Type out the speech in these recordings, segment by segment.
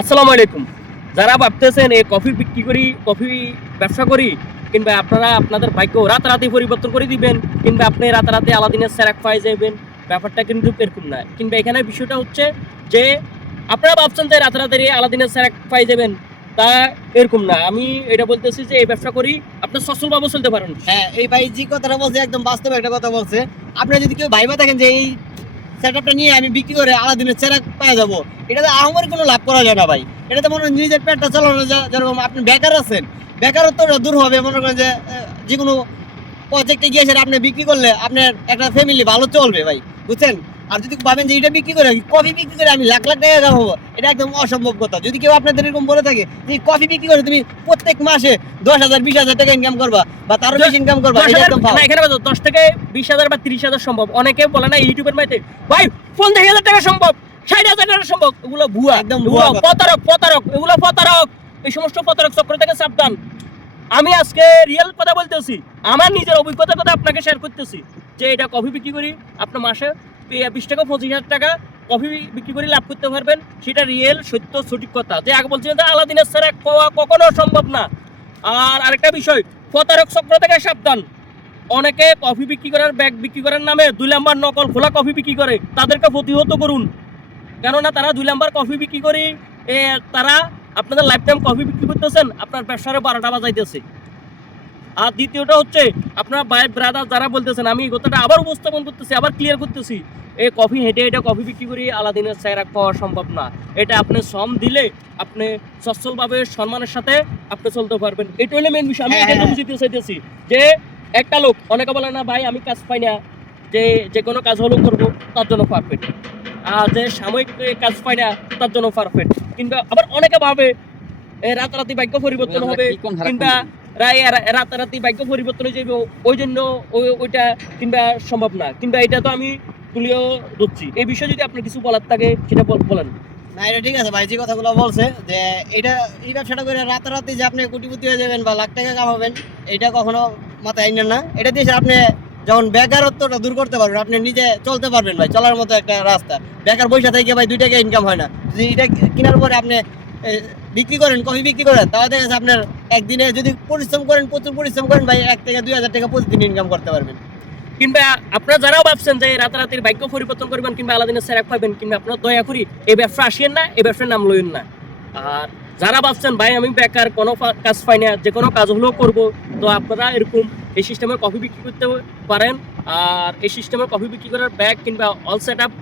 আসসালামু আলাইকুম। যারা ভাবতেছেন এই কফি বিক্রি করি, কফি ব্যবসা করি, কিংবা আপনারা আপনাদের ভাগ্য রাতারাতি পরিবর্তন করে দিবেন, কিংবা আপনি রাতারাতি আলাদিনের স্যারাক পাই যাবেন ব্যাপারটা কিন্তু এরকম না। কিংবা এখানে বিষয়টা হচ্ছে যে, আপনারা ভাবছেন যে রাতারাতি আলাদিনের স্যারাক পাই যাবেন, তা এরকম না। আমি এটা বলতেছি যে এই ব্যবসা করি, আপনি সচ্ছলভাবে চলতে পারেন। হ্যাঁ এই ভাই যে কথাটা বলছে, একদম বাস্তব একটা কথা বলছে। আপনি যদি কেউ ভাইবা থাকেন যে এই সেটআপটা নিয়ে আমি বিক্রি করে আলাদিনের চেরা পায়ে যাব। এটাতে আহমের কোনো লাভ করা যায় না ভাই। এটাতে মনে হয় নিজের পেটটা চালানো যায়। যেরকম আপনি বেকার আছেন, বেকারত্বটা দূর হবে। মনে করেন যে যে কোনো প্রজেক্টে গিয়ে সেটা আপনি বিক্রি করলে আপনার একটা ফ্যামিলি ভালো চলবে ভাই। বুঝছেন? আর যদি ভাবেন যে এটা বিক্রি করে কফি বিক্রি করে আমি লাখ লাখ টাকা কামাবো এটা একদম অসম্ভব কথা। যদি কেউ আপনাদের এরকম বলে থাকে যে কফি বিক্রি করে তুমি প্রত্যেক মাসে দশ হাজার বিশ হাজার টাকা ইনকাম করবা বা তারও বেশি ইনকাম করবা এটা একদম এখানে দশ থেকে বিশ হাজার বা তিরিশ হাজার সম্ভব। অনেকে বলে না ইউটিউবের মাইতে ভাই পঞ্চাশ হাজার টাকা সম্ভব ষাট হাজার টাকা সম্ভব। এগুলো ভুয়া একদম ভুয়া। প্রতারক প্রতারক এগুলো প্রতারক। এই সমস্ত প্রতারক চক্র থেকে সাবধান। আমি আজকে রিয়েল কথা বলতেছি। আমার নিজের অভিজ্ঞতার কথা আপনাকে শেয়ার করতেছি যে এটা কফি বিক্রি করি আপনার মাসে বিশ টাকা, পঁচিশ হাজার টাকা কফি বিক্রি করে লাভ করতে পারবেন। সেটা রিয়েল সত্য, সঠিক কথা। যে আগে বলছিলেন যে আলাদিনের স্যার পাওয়া কখনো সম্ভব না। আর আরেকটা বিষয়, প্রতারক চক্র থেকে সাবধান। অনেকে কফি বিক্রি করার ব্যাগ বিক্রি করার নামে দুই নাম্বার নকল খোলা কফি বিক্রি করে, তাদেরকে প্রতিহত করুন। কেননা তারা দুই নাম্বার কফি বিক্রি করে তারা আপনাদের লাইফ টাইম কফি বিক্রি করতেছেন, আপনার ব্যবসারে বারোটা বাজাইতেছে। আর দ্বিতীয়টা হচ্ছে আপনার ভাই ব্রাদার যারা বলতেছেন আমি এই কথাটা আবার উপস্থাপন করতেছি আবার ক্লিয়ার করতেছি। এই কফি হেঁটে হেঁটে কফি বিক্রি করে আলাদিনের চেহারা পাওয়া সম্ভব না। এটা আপনি শ্রম দিলে আপনি সচ্ছলভাবে সম্মানের সাথে আপনি চলতে পারবেন। এটা হলো মেন বিষয়। আমি হ্যাঁ, এটা হ্যাঁ। বুঝতে চাইতেছি যে একটা লোক অনেকে বলে না ভাই আমি কাজ পাই না। যে যে কোনো কাজ হলেও করব তার জন্য পারফেক্ট আর যে সাময়িক কাজ পাই না তার জন্য পারফেক্ট কিংবা আবার অনেকে ভাবে রাতারাতি ভাগ্য পরিবর্তন হবে কিংবা রাতারাতি ভাগ্য পরিবর্তন হয়ে যাবে ওই জন্য ওইটা কিংবা সম্ভব না। কিংবা এটা তো আমি তুলিও ধরছি। এই বিষয়ে যদি আপনার কিছু বলার থাকে, সেটা বল- বলেন। না, এটা ঠিক আছে, ভাই, যে কথাগুলো বলছে, যে এটা এই ব্যবসাটা করে রাতারাতি যে আপনি কোটিপতি হয়ে যাবেন বা লাখ টাকা কামাবেন, এটা কখনো মাথায় আইনেন না। এটা দিয়ে আপনি যখন বেকারত্বটা দূর করতে পারবেন, আপনি নিজে চলতে পারবেন, ভাই, চলার মতো একটা রাস্তা। বেকার পয়সা থেকে, ভাই, দুই টাকা ইনকাম হয় না। যদি এটা কেনার পরে আপনি বিক্রি করেন, কফি বিক্রি করেন তাহলে দেখা যাচ্ছে আপনার একদিনে যদি পরিশ্রম করেন, প্রচুর পরিশ্রম করেন, ভাই, এক থেকে দুই হাজার টাকা প্রতিদিন ইনকাম করতে পারবেন। কিংবা আপনারা যারাও ভাবছেন যে রাতারাতির ভাগ্য পরিবর্তন করবেন, কিংবা আলাদিনের স্যার পাবেন, কিংবা আপনারা দয়া করি, এই ব্যবসা আসিয়েন না, এই ব্যবসার নাম লইন না। আর যারা ভাবছেন, ভাই, আমি বেকার, কোনো কাজ পাই না, যে কোনো কাজ হলেও করব, তো আপনারা এরকম এই সিস্টেমের কফি বিক্রি করতে পারেন। আর এই সিস্টেমের কফি বিক্রি করার ব্যাগ কিংবা অল সেট আপ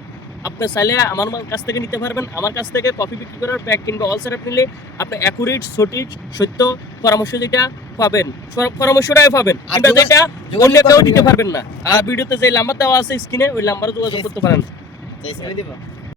আপনি চাইলে আমার কাছ থেকে নিতে পারবেন। আমার কাছ থেকে কফি বিক্রি করার ব্যাগ কিংবা অল আপনি নিলে আপনি অ্যাকুরেট সঠিক সত্য পরামর্শ যেটা পাবেন। পরামর্শটাই পাবেন। কিংবা যেটা অন্য কেউ নিতে দিতে পারবেন না। আর ভিডিওতে যে নাম্বার দেওয়া আছে স্ক্রিনে ওই নাম্বারে যোগাযোগ করতে পারেন।